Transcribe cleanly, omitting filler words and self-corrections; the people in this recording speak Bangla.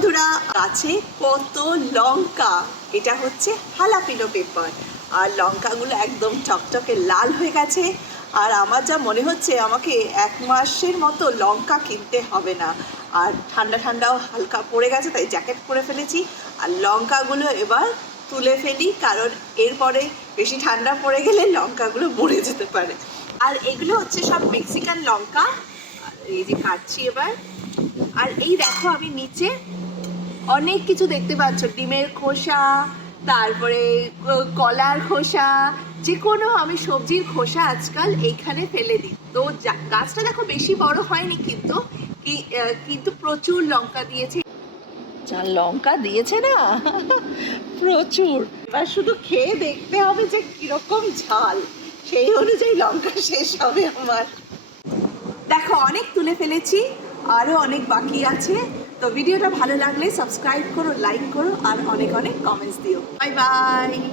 বন্ধুরা, আছে কত লঙ্কা। এটা হচ্ছে হালাপিনো পেপার, আর লঙ্কাগুলো একদম টকটকে লাল হয়ে গেছে। আর আমার যা মনে হচ্ছে আমাকে 1 মাসের মতো লঙ্কা কিনতে হবে না। আর ঠান্ডা ঠান্ডাও হালকা পড়ে গেছে, তাই জ্যাকেট পরে ফেলেছি। আর লঙ্কাগুলো এবার তুলে ফেলি, কারণ এরপরে বেশি ঠান্ডা পড়ে গেলে লঙ্কাগুলো মরে যেতে পারে। আর এগুলো হচ্ছে সব মেক্সিকান লঙ্কা। এই যে কাটছি এবার। আর এই দেখো, আমি নিচে অনেক কিছু দেখতে পাচ্ছ, ডিমের খোসা, তারপরে কলার খোসা, যে কোনো আমি সবজির খোসা আজকাল এইখানে ফেলে দিই। তো গাছটা দেখো বেশি বড় হয়নি, কিন্তু প্রচুর লঙ্কা দিয়েছে। যা লঙ্কা দিয়েছে না প্রচুর। এবার শুধু খেয়ে দেখতে হবে যে কিরকম ঝাল, সেই অনুযায়ী লঙ্কা শেষ হবে আমার। দেখো, অনেক তুলে ফেলেছি, আরও অনেক বাকি আছে। তো ভিডিওটা ভালো লাগলে সাবস্ক্রাইব করো, লাইক করো, আর অনেক অনেক কমেন্টস দিও। Bye bye.